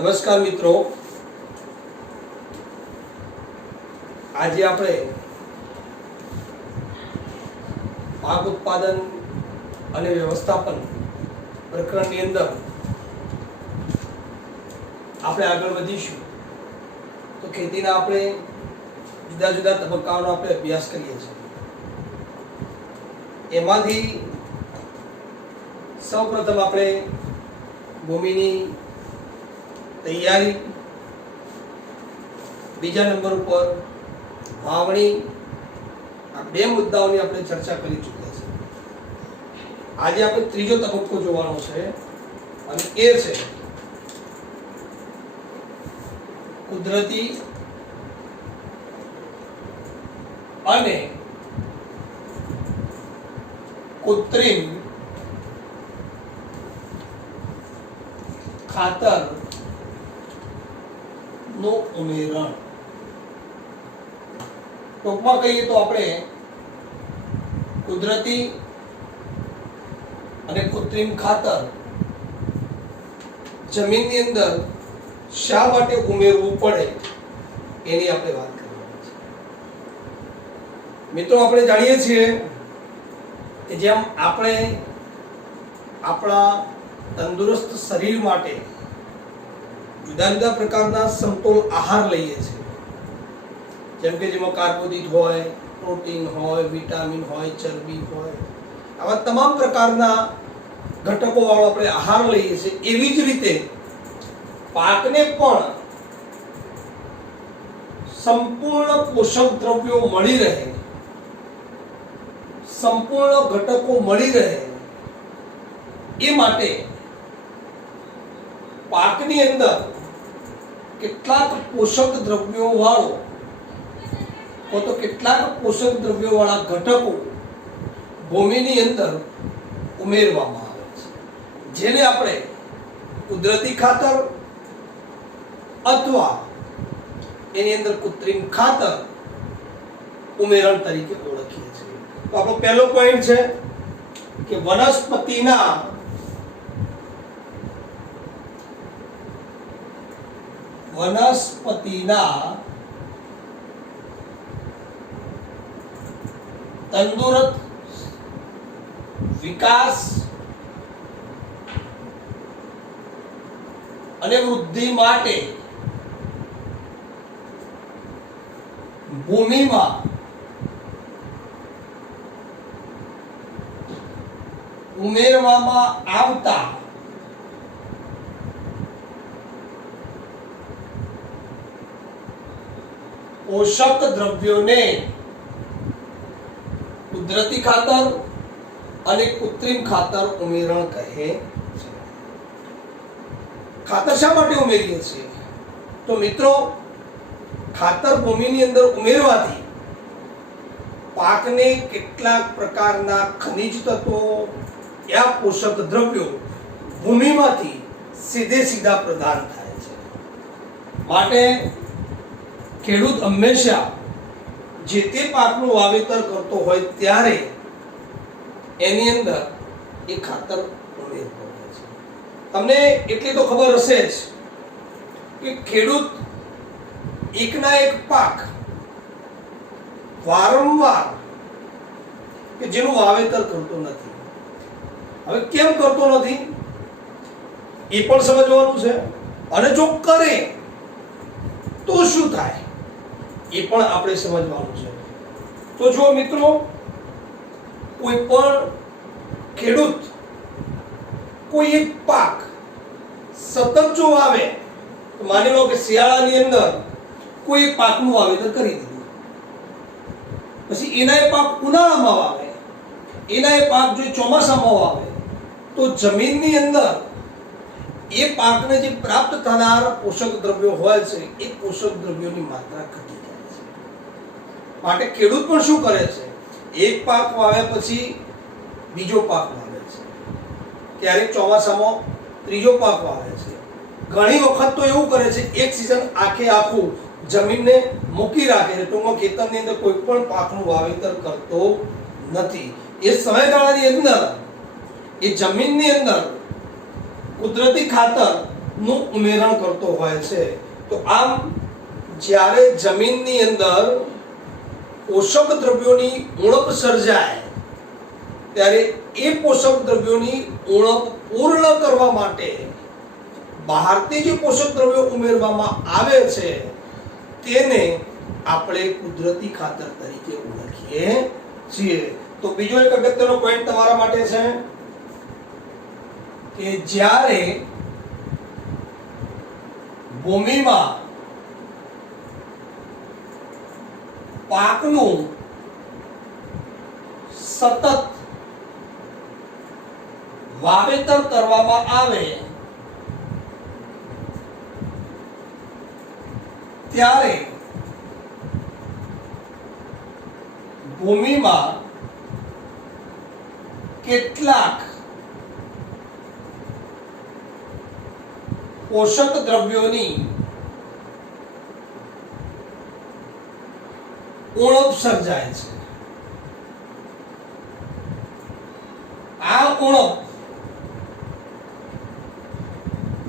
નમસ્કાર મિત્રો, આજે આપણે પાક ઉત્પાદન અને વ્યવસ્થાપન પ્રકરણની અંદર આપણે આગળ વધીશું. તો ખેતીના આપણે જુદા જુદા તબક્કાઓનો આપણે અભ્યાસ કરીએ છીએ. એમાંથી સૌપ્રથમ આપણે ભૂમિની તૈયારી, બીજા નંબર ઉપર વાવણી, આ બે મુદ્દાઓની આપણે ચર્ચા કરી ચૂક્યા છે. આજે આપણે ત્રીજો તબક્કો જોવાનો છે અને એ છે કુદરતી અને કૃત્રિમ ખાતર નો ઉમેરણ. ટૂંકમાં કહીએ તો આપણે કુદરતી અને કૃત્રિમ ખાતર જમીનની અંદર શા માટે ઉમેરવું પડે એની આપણે વાત કરવાની છે. મિત્રો, આપણે જાણીએ છીએ કે જેમ આપણે આપણા તંદુરસ્ત શરીર માટે જુદા જુદા પ્રકારના સમતોલ આહાર લઈએ છીએ, જેમ કે જેમાં કાર્બોદિત હોય, પ્રોટીન હોય, વિટામિન હોય, ચરબી હોય, આવા તમામ પ્રકારના ઘટકો વાળો આપણે આહાર લઈએ છીએ. એવી જ રીતે પાકને પણ સંપૂર્ણ પોષક દ્રવ્યો મળી રહે, સંપૂર્ણ ઘટકો મળી રહે એ માટે પાકની અંદર કેટલાક પોષક દ્રવ્યો વાળો તો કેટલાક પોષક દ્રવ્યો વાળા ઘટકો ભૂમિની અંદર ઉમેરવામાં આવે છે, જેને આપણે કુદરતી ખાતર અથવા એની અંદર કૃત્રિમ ખાતર ઉમેરણ તરીકે ઓળખીએ છીએ. તો આપણો પહેલો પોઈન્ટ છે કે વનસ્પતિના તંદુરસ્ત વિકાસ અને વૃદ્ધિ માટે ભૂમિમાં ઉમેરવામાં આવતા પોષક દ્રવ્યોને કુદરતી ખાતર અને કૃત્રિમ ખાતર ઉમેરણ કહે છે. ખાતર શા માટે ઉમેરીએ છીએ? તો મિત્રો, ખાતર ભૂમિની અંદર ઉમેરવાથી પાકને કેટલાક પ્રકારના ખનિજ તત્વો યા પોષક દ્રવ્યો ભૂમિમાંથી સીધા પ્રદાન થાય છે. માટે ખેડૂત હંમેશા જે તે પાકનું વાવેતર કરતો હોય ત્યારે એની અંદર એ ખાતર ઉમેરતો હોય છે. તમને એટલી તો ખબર હશે જ કે ખેડૂત એકના એક પાક વારંવાર કે જેનું વાવેતર કરતો નથી. હવે કેમ કરતો નથી એ પણ સમજવાનું છે, અને જો કરે તો શું થાય એ પણ આપણે સમજવાનું છે. તો જો મિત્રો, કોઈ પણ ખેડૂત કોઈ એક પાક સતત જો વાવે, તો માની લો કે શિયાળાની અંદર કોઈ એક પાકનું વાવેતર કરી દીધું, પછી એના એ પાક ઉનાળામાં વાવે, એના એ પાક જો ચોમાસામાં વાવે, તો જમીનની અંદર એ પાકને જે પ્રાપ્ત થનાર પોષક દ્રવ્યો હોય છે એ પોષક દ્રવ્યોની માત્રા ઘટી જાય છે. માટે ખેડૂત પણ શું કરે છે, એક પાક વાવ્યા પછી બીજો પાક વાવે છે, ક્યારેક ચોમાસામાં ત્રીજો પાક વાવે છે. ઘણી વખત તો એવું કરે છે, એક સિઝન આખે આખું જમીનને મૂકી રાખે છે, ટૂંકમાં ખેતરની અંદર કોઈ પણ પાકનું વાવેતર કરતો નથી. એ સમયગાળાની અંદર એ જમીનની અંદર કુદરતી ખાતર નું ઉમેરણ કરતો હોય છે. તો આમ જ્યારે જમીનની અંદર પોષક દ્રવ્યોની ઉણપ સર્જાય ત્યારે એ પોષક દ્રવ્યોની ઉણપ પૂર્ણ કરવા માટે બહારથી જે પોષક દ્રવ્યો ઉમેરવામાં આવે છે તેને આપણે કુદરતી ખાતર તરીકે ઓળખીએ છીએ. તો બીજો એક અગત્યનો પોઈન્ટ તમારા માટે છે કે જ્યારે ભૂમિમાં પાકનું સતત વાવેતર કરવામાં આવે ત્યારે ભૂમિમાં કેટલાક પોષક દ્રવ્યોની ઉણપ સર્જાય છે. આ ઉણપ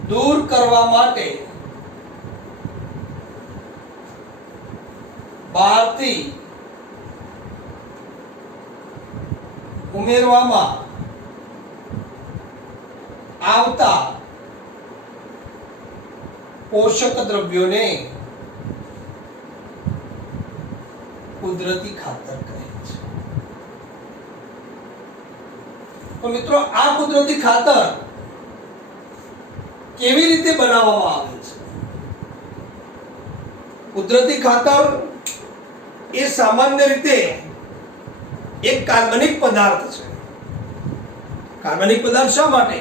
દૂર કરવા માટે બહારથી ઉમેરવામાં આવતા પોષક દ્રવ્યોને કુદરતી ખાતર કહે છે. તો મિત્રો આ કુદરતી ખાતર કેવી રીતે બનાવવામાં આવે છે? કુદરતી ખાતર એ સામાન્ય રીતે એક કાર્બનિક પદાર્થ છે. કાર્બનિક પદાર્થ શા માટે?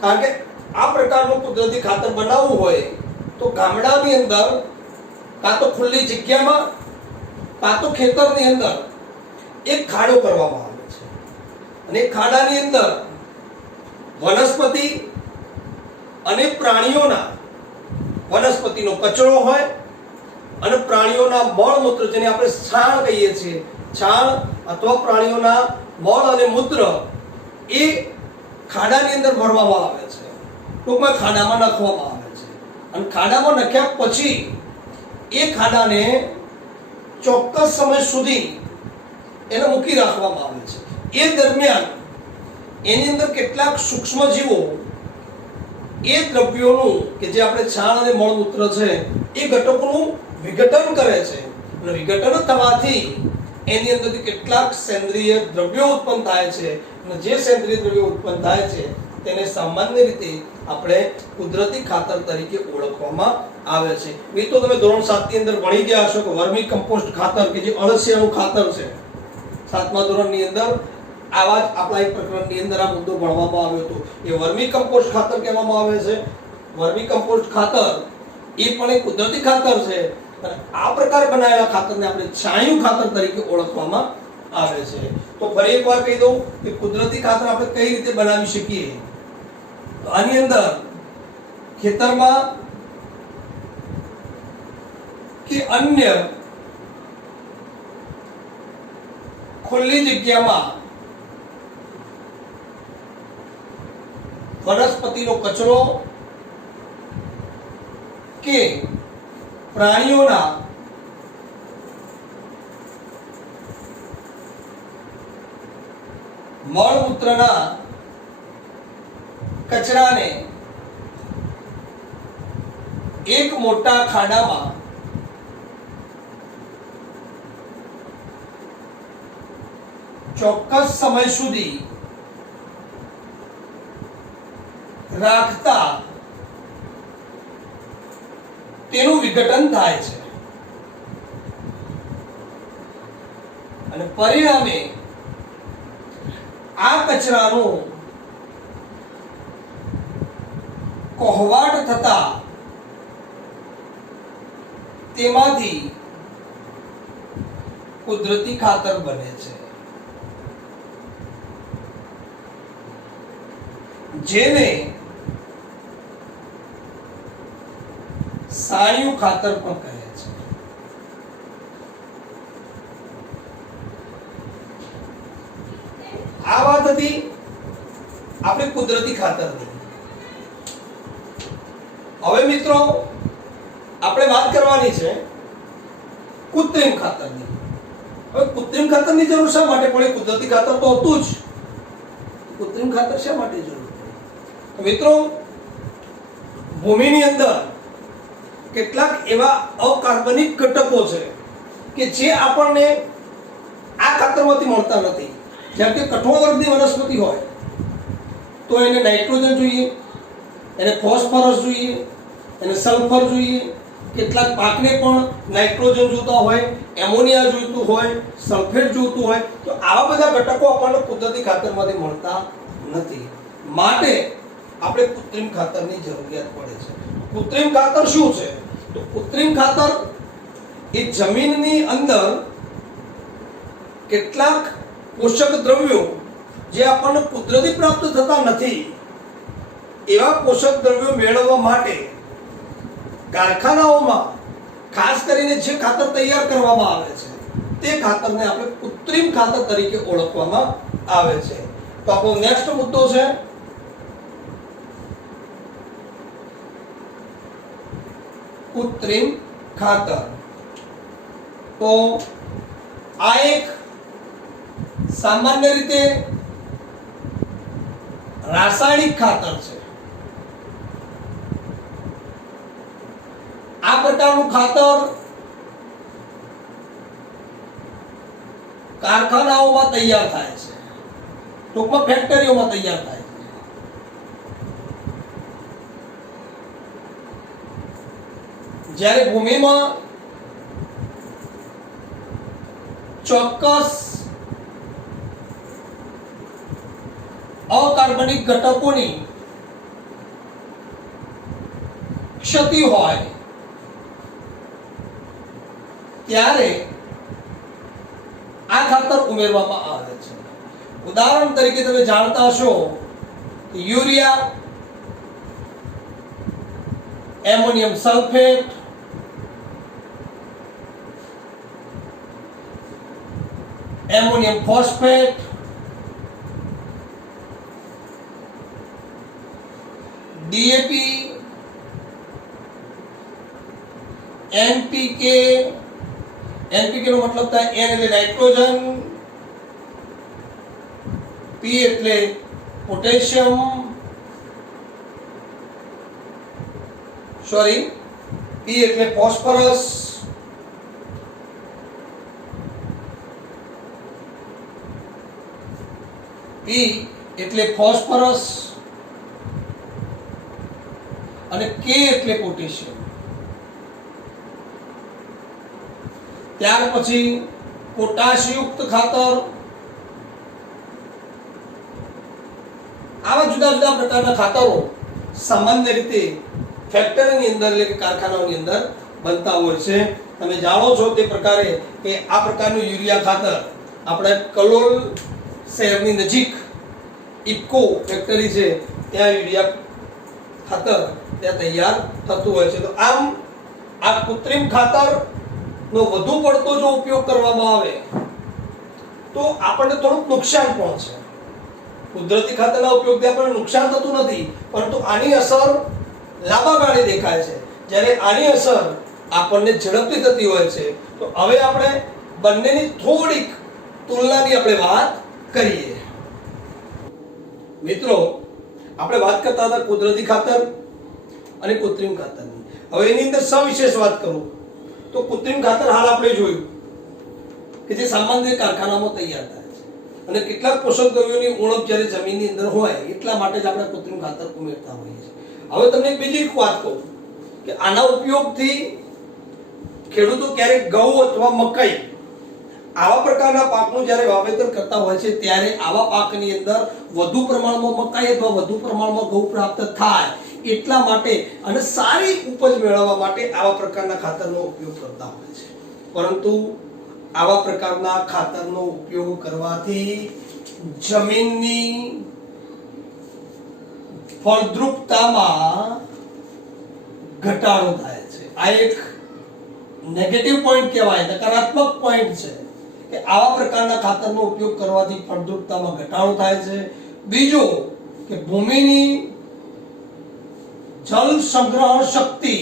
કારણ કે આ પ્રકારનું કુદરતી ખાતર બનાવવું હોય તો ગામડાની અંદર કાં તો ખુલ્લી જગ્યામાં કાં તો ખેતરની અંદર એક ખાડો કરવામાં આવે છે અને ખાડાની અંદર વનસ્પતિ અને પ્રાણીઓના વનસ્પતિનો કચરો હોય અને પ્રાણીઓના મળમૂત્ર, જેને આપણે છાણ કહીએ છીએ, છાણ અથવા પ્રાણીઓના મળ અને મૂત્ર એ ખાડાની અંદર ભરવામાં આવે છે. ટૂંકમાં ખાડામાં નાખવામાં આવે છે અને ખાડામાં નાખ્યા પછી એ ખાડાને ચોક્કસ સમય સુધી એને મૂકી રાખવામાં આવે છે. એ દરમિયાન એની અંદર કેટલાક સૂક્ષ્મ જીવો એ દ્રવ્યોનું કે જે આપણે છાણ અને મળમૂત્ર છે એ ઘટકોનું વિઘટન કરે છે અને વિઘટન થવાથી એની અંદરથી કેટલાક સેન્દ્રિય દ્રવ્યો ઉત્પન્ન થાય છે અને જે સેન્દ્રિય દ્રવ્યો ઉત્પન્ન થાય છે તેને સામાન્ય રીતે આપણે કુદરતી ખાતર તરીકે ઓળખવામાં આવે છે. મિત્રો તમે ધોરણ 7 ની અંદર ભણી ગયા હશો કે વર્મી કમ્પોસ્ટ ખાતર કે જે અળસિયાનું ખાતર છે. 7મા ધોરણની અંદર આવા જ આપણા એક પ્રકરણની અંદર આ મુદ્દો ભણવામાં આવ્યો હતો. એ વર્મી કમ્પોસ્ટ ખાતર કહેવામાં આવે છે. વર્મી કમ્પોસ્ટ ખાતર એ પણ એક કુદરતી ખાતર છે અને આ પ્રકારે બનાવેલા ખાતરને આપણે છાણિયું ખાતર તરીકે ઓળખવામાં આવે છે. તો ફરી એકવાર કહી દઉં કે કુદરતી ખાતર આપણે કઈ રીતે બનાવી શકીએ. તો આની અંદર ખેતરમાં કે અન્ય ખુલ્લી જગ્યામાં વનસ્પતિનો કચરો કે પ્રાણીઓના મળમૂત્રના કચરાને એક મોટા ખાડામાં ચોક્કસ સમય સુધી રાખતા તેનું વિઘટન થાય છે અને પરિણામે આ કચરાનું કોહવાટ થતા તેમાંથી કુદરતી ખાતર બને છે, જેને સાણિયું ખાતર પણ કહે છે. આ વાત હતી આપણે કુદરતી ખાતરની. હવે મિત્રો આપણે વાત કરવાની છે કૃત્રિમ ખાતરની. હવે કૃત્રિમ ખાતરની જરૂર શા માટે પડે? કુદરતી ખાતર તો હતું જ, કૃત્રિમ ખાતર શા માટે જરૂર પડે? તો મિત્રો ભૂમિની અંદર કેટલાક એવા અકાર્બનિક ઘટકો છે કે જે આપણને આ ખાતરમાંથી મળતા નથી. જેમ કે કઠોળ વર્ગની વનસ્પતિ હોય તો એને નાઇટ્રોજન જોઈએ, એને ફોસ્ફરસ જોઈએ, એને સલ્ફર જોઈએ. કેટલાક પાકને પણ નાઇટ્રોજન જોતા હોય, એમોનિયા જોઈતું હોય, સલ્ફેટ જોઈતું હોય. તો આવા બધા ઘટકો આપણને કુદરતી ખાતરમાંથી મળતા નથી. માટે આપણે કૃત્રિમ ખાતરની જરૂરિયાત પડે છે. કૃત્રિમ ખાતર શું છે? તો કૃત્રિમ ખાતર એ જમીનની અંદર કેટલાક પોષક દ્રવ્યો જે આપણને કુદરતી પ્રાપ્ત થતા નથી એવા પોષક દ્રવ્યો મેળવવા માટે કારખાનાઓમાં ખાસ કરીને જે ખાતર તૈયાર કરવામાં આવે છે તે ખાતરને આપણે કૃત્રિમ ખાતર તરીકે ઓળખવામાં આવે છે. તો આપણો નેક્સ્ટ મુદ્દો છે કૃત્રિમ ખાતર. તો આ એક સામાન્ય રીતે રાસાયણિક ખાતર છે. આ પ્રકારનું ખાતર કારખાનાઓમાં તૈયાર થાય છે, ટૂંકમાં ફેક્ટરીઓમાં તૈયાર થાય છે. જ્યારે ભૂમિમાં ચોક્કસ અકાર્બનિક ઘટકોની ક્ષતિ હોય ત્યારે આ ખાતર ઉમેરવામાં આવે છે. ઉદાહરણ તરીકે તમે જાણતા હશો કે urea, ammonium sulphate, ammonium phosphate, DAP, NPK. NPK નો મતલબ થાય એન એટલે નાઇટ્રોજન, પી એટલે પોટેશિયમ, પી એટલે ફોસ્ફરસ, પી એટલે ફોસ્ફરસ અને કે એટલે પોટેશિયમ. ત્યાર પછી પોટાશયુક્ત ખાતર. આવા જુદા જુદા પ્રકારના ખાતરો સામાન્ય રીતે ફેક્ટરીની અંદર એટલે કે કારખાનાઓની અંદર બનતા હોય છે. તમે જાણો છો તે પ્રકારે કે આ પ્રકારનું યુરિયા ખાતર આપણે કલોલ શહેરની નજીક ઇફકો ફેક્ટરી છે ત્યાં યુરિયા ખાતર ત્યાં તૈયાર થતું હોય છે. તો આમ આ કૃત્રિમ ખાતર નો વધુ પડતો જો ઉપયોગ કરવામાં આવે તો આપણને થોડુંક નુકસાન પણ છે. કુદરતી ખાતરના ઉપયોગથી આપણને નુકસાન થતું નથી, પરંતુ આની અસર લાંબા ગાળે દેખાય છે. જ્યારે આની અસર આપણને ઝડપથી થતી હોય છે. તો હવે આપણે બંનેની થોડીક તુલનાની આપણે વાત કરીએ. મિત્રો આપણે વાત કરતા હતા કુદરતી ખાતર અને કૃત્રિમ ખાતરની. હવે એની અંદર સવિશેષ વાત કરું તો કૃત્રિમ ખાતર હાલ આપણે જોયું કે જે સામાન્ય કારખાનામાં તૈયાર થાય છે અને કેટલાક પોષક દ્રવ્યોની ઉણપ જ્યારે જમીનની અંદર હોય એટલા માટે જ આપણે કૃત્રિમ ખાતર ઉમેરતા હોઈએ છીએ. હવે તમને બીજી એક વાત કહું કે આના ઉપયોગથી ખેડૂતો ક્યારેક ઘઉં અથવા મકાઈ આવા પ્રકારના પાકનું જ્યારે વાવેતર કરતા હોય છે ત્યારે આવા પાકની અંદર વધુ પ્રમાણમાં મકાઈ અથવા વધુ પ્રમાણમાં ઘઉં પ્રાપ્ત થાય એટલા માટે અને સારી ઉપજ મેળવવા માટે આવા પ્રકારના ખાતરનો ઉપયોગ કરતા હોય છે. પરંતુ આવા પ્રકારના ખાતરનો ઉપયોગ કરવાથી જમીનની ફળદ્રુપતામાં ઘટાડો થાય છે. આ એક નેગેટિવ પોઈન્ટ કહેવાય, નકારાત્મક પોઈન્ટ છે કે આવા પ્રકારના ખાતરનો ઉપયોગ કરવાથી ફળદ્રુપતામાં ઘટાડો થાય છે. બીજો કે ભૂમિની જલ સંગ્રહ શક્તિ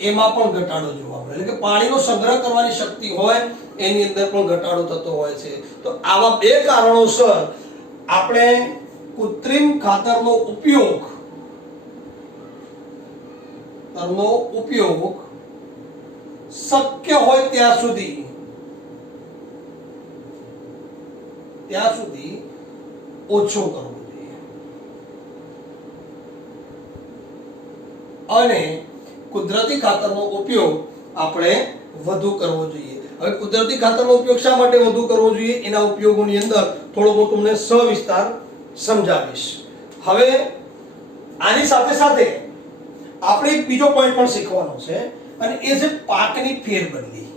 એમાં પણ ઘટાડો જોવા મળે, એટલે કે પાણીનો સંગ્રહ કરવાની શક્તિ હોય એની અંદર પણ ઘટાડો થતો હોય છે. તો આવા બે કારણોસર આપણે કૃત્રિમ ખાતરનો ઉપયોગ શક્ય હોય ત્યાં સુધી ઓછો કરવો જોઈએ અને કુદરતી ખાતરનો ઉપયોગ આપણે વધુ કરવો જોઈએ. હવે કુદરતી ખાતરનો ઉપયોગ શા માટે વધુ કરવો જોઈએ એના ઉપયોગોની અંદર થોડો હું તમને સવિસ્તાર સમજાવીશ. હવે આની સાથે સાથે આપણે એક બીજો પોઈન્ટ પણ શીખવાનો છે અને એ છે પાકની ફેરબદલી.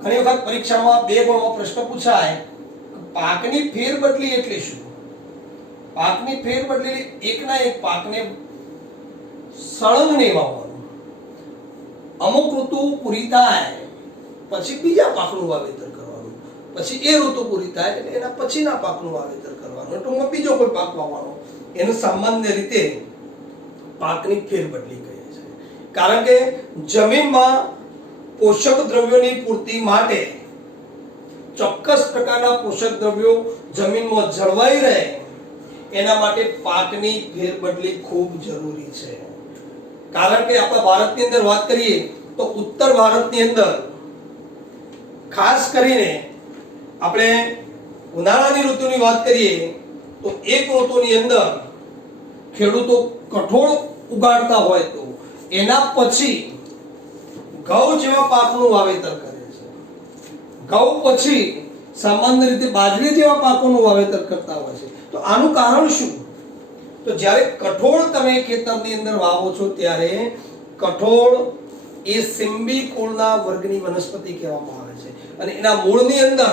ઘણી વખત પરીક્ષામાં 2 ગુણમાં પ્રશ્ન પૂછાય, પાકની ફેરબદલી એટલે શું? પાકની ફેરબદલી એકના એક પાકને સળંગ નહીં વાવવાનું. અમુક ઋતુ પૂરી થાય પછી બીજા પાકનું વાવેતર કરવાનું, પછી એ ઋતુ પૂરી થાય એટલે એના પછીના પાકનું વાવેતર કરવાનું, ટૂંકમાં બીજો કોઈ પાક વાવવાનો. એને સામાન્ય રીતે પાકની ફેરબદલી કહે છે. કારણ કે જમીનમાં પોષક દ્રવ્યોની પૂર્તિ માટે ચોક્કસ પ્રકારના પોષક દ્રવ્યો જમીનમાં જળવાઈ રહે એના માટે પાકની ફેરબદલી ખૂબ જરૂરી છે. કારણ કે આપણા ભારતની અંદર વાત કરીએ તો ઉત્તર ભારતની અંદર ખાસ કરીને આપણે ઉનાળાની ઋતુની વાત કરીએ તો એક ઋતુની અંદર ખેડૂતો કઠોળ ઉગાડતા હોય તો એના પછી ઘઉં જેવા પાકનું વાવેતર કરે છે. ઘઉં પછી સામાન્ય રીતે બાજરી જેવા પાકોનું વાવેતર કરતા હોય છે. તો આનું કારણ શું? તો જ્યારે કઠોળ તમે ખેતરની અંદર વાવો છો ત્યારે કઠોળ એ સિમ્બી કુળના વર્ગની વનસ્પતિ કહેવામાં આવે છે અને એના મૂળની અંદર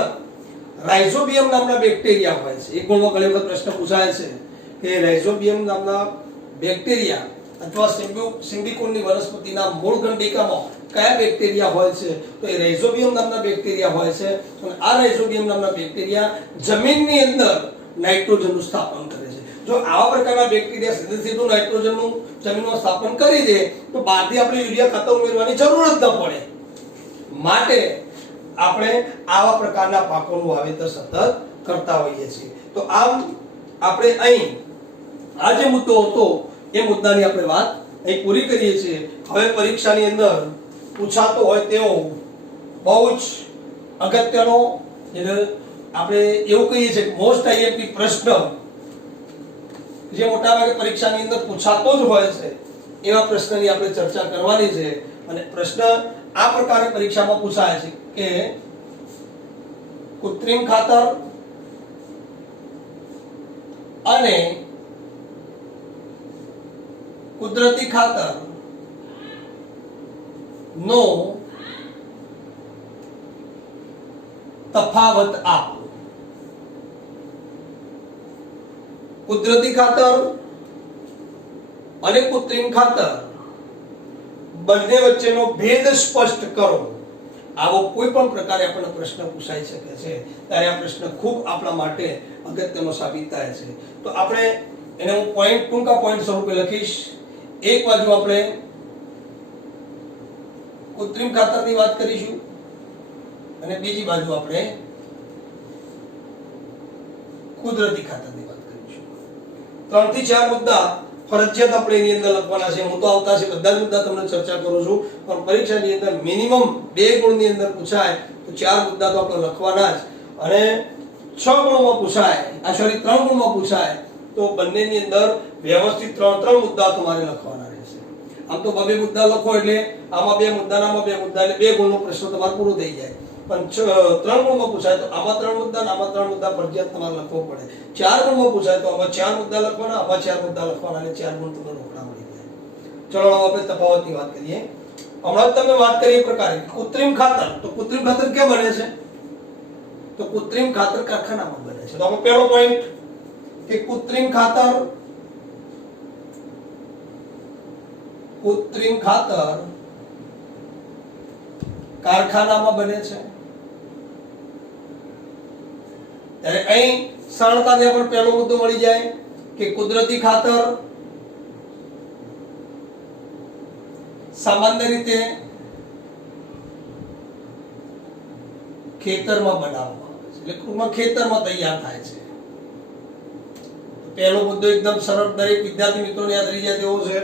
રાઇઝોબિયમ નામના બેક્ટેરિયા હોય છે. એક ગુણમાં ઘણી વખત પ્રશ્ન પૂછાય છે કે રાઇઝોબિયમ નામના બેક્ટેરિયા અથવા સિમ્બી કુળની વનસ્પતિના મૂળ ગંડિકામાં કયા બેક્ટેરિયા હોય છે? તો એ રાઇઝોબિયમ નામના બેક્ટેરિયા હોય છે અને આ રાઇઝોબિયમ નામના બેક્ટેરિયા જમીનની અંદર નાઇટ્રોજનનું સ્થાપન કરે છે. જો આવા પ્રકારના બેક્ટેરિયા સીધું નાઇટ્રોજનનું જમીનમાં સ્થાપન કરી દે તો બહારથી આપણે યુરિયા ખાતર ઉમેરવાની જરૂર જ ન પડે. માટે આપણે આવા પ્રકારના પાકોનું વાવેતર સતત કરતા હોઈએ છીએ. તો આમ આપણે અહીં આ જે મુદ્દો હતો એ મુદ્દાની આપણે વાત અહીં પૂરી કરીએ છીએ. હવે પરીક્ષાની અંદર પૂછાતો હોય તેવો બહુ જ અગત્યનો આપણે એવું કહીએ છીએ મોસ્ટ આઈએમપી પ્રશ્ન જે મોટાભાગે પરીક્ષાની અંદર પૂછાતો જ હોય છે એવા પ્રશ્નની આપણે ચર્ચા કરવાની છે. અને પ્રશ્ન આ પ્રકારે પરીક્ષામાં પૂછાય છે કે કૃત્રિમ ખાતર અને કુદરતી ખાતર નો તફાવત આપો. કુદરતી ખાતર અને કૃત્રિમ ખાતર બંને વચ્ચેનો ભેદ સ્પષ્ટ કરો. આવો કોઈ પણ પ્રકારે આપણને પ્રશ્ન પૂછાઈ શકે છે ત્યારે આ પ્રશ્ન ખૂબ આપણા માટે અગત્યનો સાબિત થાય છે. તો આપણે એને હું ટૂંકા પોઈન્ટ સ્વરૂપે લખીશ. એક બાજુ આપણે કૃત્રિમ ખાતરની વાત કરીશું અને બીજી બાજુ આપણે કુદરતી ખાતરની વાત કરીશું. 3 થી 4 મુદ્દા ફરજિયાત આપણે એની અંદર લખવાના છે. હું તો આવતા છે બધા જ મુદ્દા તમને ચર્ચા કરું છું પણ પરીક્ષાની અંદર મિનિમમ 2 ગુણની અંદર પૂછાય તો 4 મુદ્દા તો આપણે લખવાના જ અને 6 ગુણમાં પૂછાય 3 ગુણમાં પૂછાય તો બંનેની અંદર વ્યવસ્થિત 3 મુદ્દા તમારે લખવાના રહેશે. આમ તો 2 મુદ્દા લખો એટલે આમાં 2 મુદ્દા આમાં 2 મુદ્દા એટલે 2 ગુણનો પ્રશ્ન તમારો પૂરો થઈ જાય. પણ 3 ગુણમાં પૂછાય તો આમાં 3 મુદ્દા આમાં 3 મુદ્દા ફરજિયાત તમારે લખવો પડે. 4 ગુણમાં પૂછાય તો આમાં 4 મુદ્દા લખવાના આમાં 4 મુદ્દા લખવાના એટલે 4 ગુણ તમને રોકડા મળી જાય. ચલો આપણે તફાવતની વાત કરીએ. હમણાં તમે વાત કરી એ પ્રકારે કૃત્રિમ ખાતર. તો કૃત્રિમ ખાતર ક્યાં બને છે? તો કૃત્રિમ ખાતર કારખાનામાં બને છે. તો આપણો પહેલો પોઈન્ટ કે કૃત્રિમ ખાતર કારખાનામાં બને છે. ત્યારે અહીં સરળતાથી આપણને પહેલો મુદ્દો મળી જાય કે કુદરતી ખાતર સામાન્ય રીતે ખેતરમાં બનાવવામાં આવે છે, એટલે ટૂંકમાં ખેતરમાં તૈયાર થાય છે. પહેલો મુદ્દો એકદમ સરળ, દરેક વિદ્યાર્થી મિત્રોને યાદ રહી જાય તેવો છે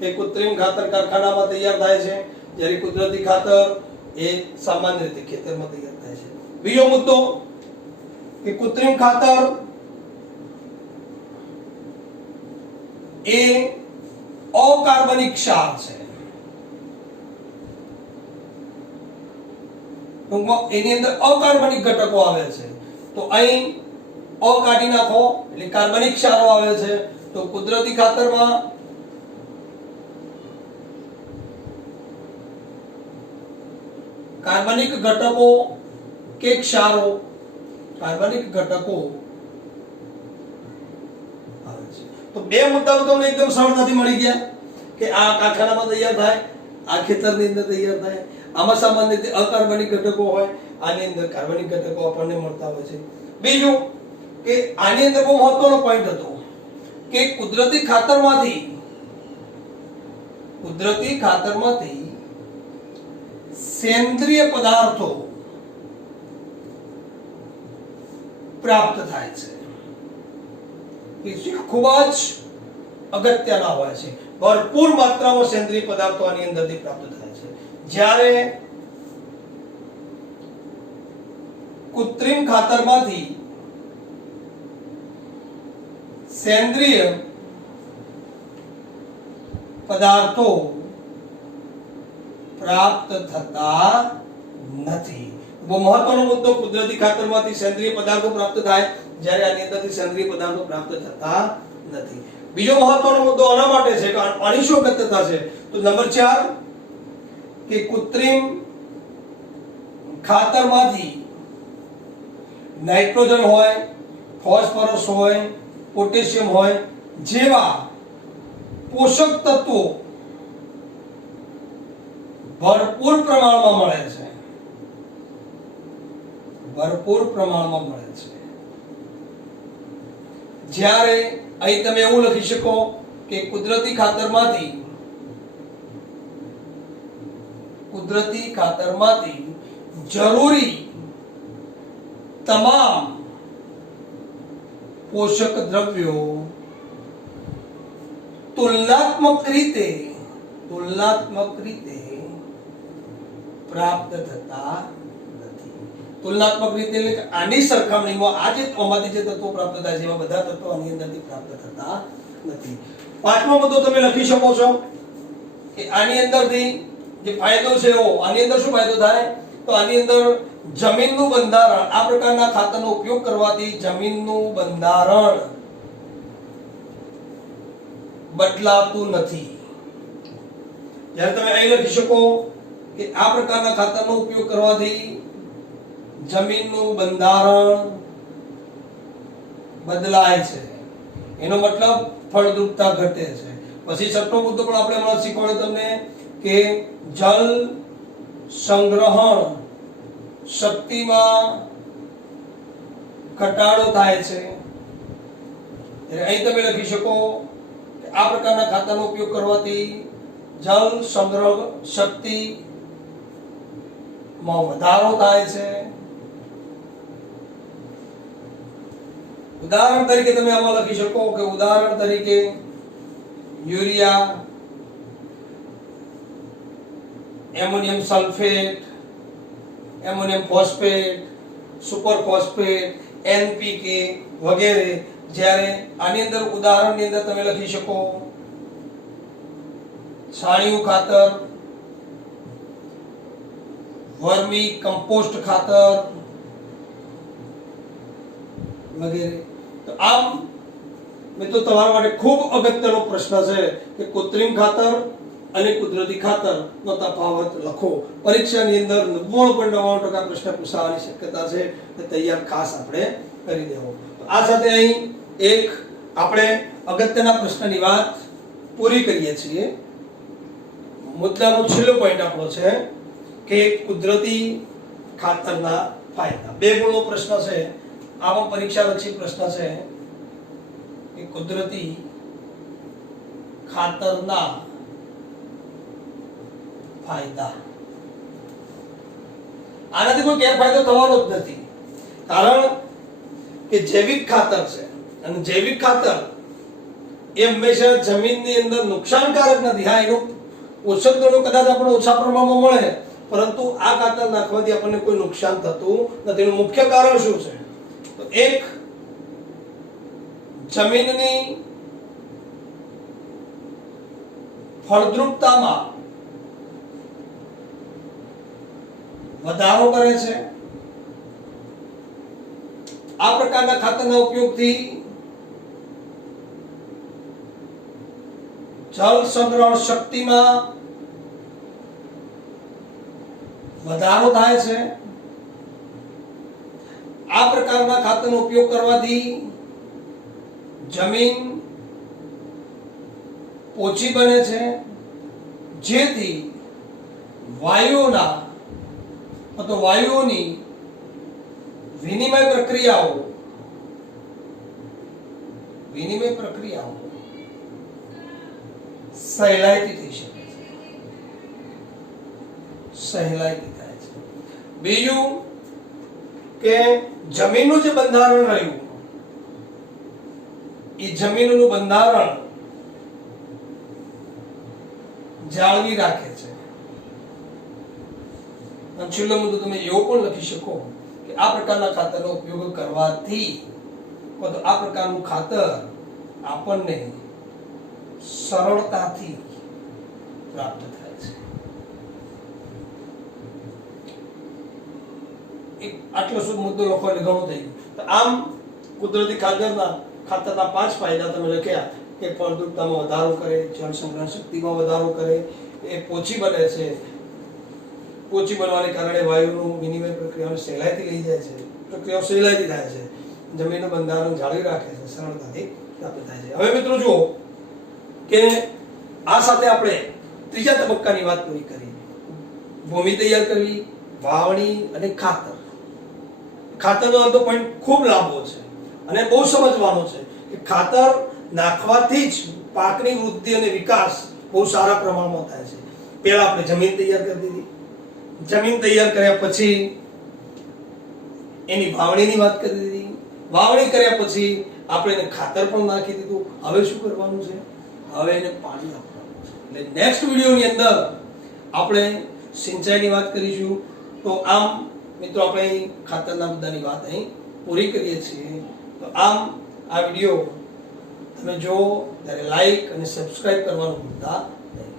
કે કૃત્રિમ ખાતર કારખાનામાં તૈયાર થાય છે, જ્યારે કુદરતી ખાતર એ સામાન્ય રીતે ખેતરમાં તૈયાર થાય છે. બીજો મુદ્દો કે કૃત્રિમ ખાતર એ અકાર્બનિક ક્ષાર છે. એની અંદર અકાર્બનિક ઘટકો આવે છે, તો અહીં અ કાઢી નાખો એટલે કાર્બનિક ક્ષારો આવે છે. તો કુદરતી ખાતરમાં કાર્બનિક ઘટકો કે ક્ષારો, કાર્બનિક ઘટકો આવે છે. તો બે મુદ્દાઓ તમને એકદમ સરળતાથી મળી ગયા કે આ કારખાનામાં તૈયાર થાય, આ ખેતરની અંદર તૈયાર થાય. આમાં સામાન્ય રીતે અકાર્બનિક ઘટકો હોય, આની અંદર કાર્બનિક ઘટકો આપણને મળતા હોય છે. બીજું કે આની અંદર બહુ મહત્વનો પોઈન્ટ હતો કે કુદરતી ખાતરમાંથી સેન્દ્રિય પદાર્થો પ્રાપ્ત થાય છે. એ ખૂબ જ અગત્યના હોય છે. ભરપૂર માત્રામાં સેન્દ્રિય પદાર્થો આની અંદરથી પ્રાપ્ત થાય છે. જ્યારે કૃત્રિમ ખાતરમાંથી સેન્દ્રિય પદાર્થો પ્રાપ્ત થતા નથી. બહુ મહત્વનો મુદ્દો, કુદરતી ખાતરમાંથી સેન્દ્રિય પદાર્થો પ્રાપ્ત થાય, જ્યારે આની અંદરથી સેન્દ્રિય પદાર્થો પ્રાપ્ત થતા નથી. બીજો મહત્વનો મુદ્દો આના માટે છે કે આની શું અગત્યતા છે, તો નંબર 4 કે કૃત્રિમ ખાતરમાંથી નાઇટ્રોજન હોય, ફોસ્ફરસ હોય, પોટેશિયમ હોય જેવા પોષક તત્વો ભરપૂર પ્રમાણમાં મળે છે. ભરપૂર પ્રમાણમાં મળે છે. જ્યારે અહીં તમે એવું લખી શકો કે કુદરતી ખાતરમાંથી જરૂરી તમામ પોષક દ્રવ્યો તુલનાત્મક રીતે પ્રાપ્ત થતા નથી. તુલનાત્મક રીતે એટલે આની સરખામણીમાં આ જે આમાંથી જે તત્વો પ્રાપ્ત થાય છે એવા બધા તત્વો આની અંદરથી પ્રાપ્ત થતા નથી. પાંચમો મુદ્દો તમે લખી શકો છો કે આની અંદરથી જે ફાયદો છે આની અંદર શું ફાયદો થાય, તો આની અંદર જમીનનું બંધારણ, આ પ્રકારના ખાતરનો ઉપયોગ કરવાથી જમીનનું બંધારણ બદલાતું નથી. જ્યારે તમે અહીં લખી શકો કે આ પ્રકારના ખાતરનો ઉપયોગ કરવાથી જમીનનું બંધારણ બદલાય છે, એનો મતલબ ફળદ્રુપતા ઘટે છે. પછી છઠ્ઠો મુદ્દો પણ આપણે હમણાં શીખવાડ્યો તમને કે જલ સંગ્રહણ શક્તિમાં ઘટાડો થાય છે. અહીં તમે લખી શકો કે આ પ્રકારના ખાતરનો ઉપયોગ કરવાથી જલ સંગ્રહ શક્તિમાં વધારો થાય છે. ઉદાહરણ તરીકે તમે આમાં લખી શકો કે ઉદાહરણ તરીકે urea, ammonium sulphate, ammonium phosphate, super phosphate, NPK વગેરે. જ્યારે આની અંદર ઉદાહરણની અંદર તમે લખી શકો છાણિયું ખાતર, વર્મી કમ્પોસ્ટ ખાતર વગેરે. તો આમ મિત્રો તમારા માટે ખૂબ અગત્યનો પ્રશ્ન છે કે કૃત્રિમ ખાતર અને કુદરતી ખાતરનો તફાવત લખો. પરીક્ષાની અંદર 99.99% પ્રશ્ન પૂછાવાની શક્યતા છે, તે તૈયાર ખાસ આપણે કરી દેવો. આ સાથે અહીં એક આપણે અગત્યના પ્રશ્નની વાત પૂરી કરીએ છીએ. મુદ્દાનો છેલ્લો પોઈન્ટ આપણો છે કે કુદરતી ખાતરના ફાયદા. 2 ગુણનો પ્રશ્ન છે, આમાં પરીક્ષાલક્ષી પ્રશ્ન છે. કે કુદરતી ખાતરના ફાયદા. આનાથી કોઈ ગેરફાયદો થવાનો જ નથી, કારણ કે જૈવિક ખાતર છે અને જૈવિક ખાતર એ હંમેશા જમીનની અંદર નુકસાનકારક નથી. હા, એનું પોષક તત્વો કદાચ આપણને ઓછા પ્રમાણમાં મળે, પરંતુ આ ખાતર નાખવાથી આપણને કોઈ નુકસાન થતું નથી. એનું મુખ્ય કારણ શું છે? તો એક, જમીનની ફળદ્રુપતામાં વધારો કરે છે. આ પ્રકારના ખાતરના ઉપયોગથી જળ સંગ્રહણ શક્તિમાં વધારો થાય છે. આ પ્રકારના ખાતરનો ઉપયોગ કરવાથી જમીન ઓછી બને છે, જેથી વાયુઓની વિનિમય પ્રક્રિયાઓ સહેલાઈથી થઈ શકે છે, સહેલાઈથી થાય છે. બીજું કે જમીનનું જે બંધારણ રહ્યું એ જમીનનું બંધારણ જાળવી રાખે છે. અને છેલ્લો મુદ્દો તમે એવો પણ લખી શકો કે આ પ્રકારના ખાતરનો ઉપયોગ કરવાથી આ પ્રકારનું ખાતર આપણને સરળતાથી પ્રાપ્ત થાય છે. આટલો શુદ્ધ મુદ્દો લખવાનો ઘણો થઈ ગયો. તો આમ કુદરતી ખાતરના 5 ફાયદા તમે લખ્યા કે ફળદ્રુપતામાં વધારો કરે, જળ સંગ્રહણ શક્તિમાં વધારો કરે, એ પોચી બને છે, પોચી બનવાને કારણે વાયુનું વિનિમય પ્રક્રિયાને સહેલાઈથી લઈ જાય છે, પ્રક્રિયાઓ સહેલાઈથી થાય છે, જમીનનું બંધારણ જાળવી રાખે છે, સરળતાથી પ્રાપ્ત થાય છે. હવે મિત્રો જુઓ કે આ સાથે આપણે ત્રીજા તબક્કાની વાત પૂરી કરી. ભૂમિ તૈયાર કરવી, વાવણી અને ખાતર. ખાતરનો અડધો પોઈન્ટ ખૂબ લાંબો છે અને બહુ સમજવાનો છે કે ખાતર નાખવાથી જ પાકની વૃદ્ધિ અને વિકાસ બહુ સારા પ્રમાણમાં થાય છે. પહેલા આપણે જમીન તૈયાર કરી દીધી, જમીન તૈયાર કર્યા પછી એની વાવણીની વાત કરી દીધી, વાવણી કર્યા પછી આપણે એને ખાતર પણ નાખી દીધું. હવે શું કરવાનું છે? હવે એને પાણી આપવાનું છે. એટલે નેક્સ્ટ વિડીયોની અંદર આપણે સિંચાઈની વાત કરીશું. તો આમ મિત્રો આપણે ખાતરના મુદ્દાની વાત અહીં પૂરી કરીએ છીએ. તો આમ આ વિડીયો તમે જો ત્યારે લાઈક અને સબસ્ક્રાઇબ કરવાનું ભૂલતા નહીં.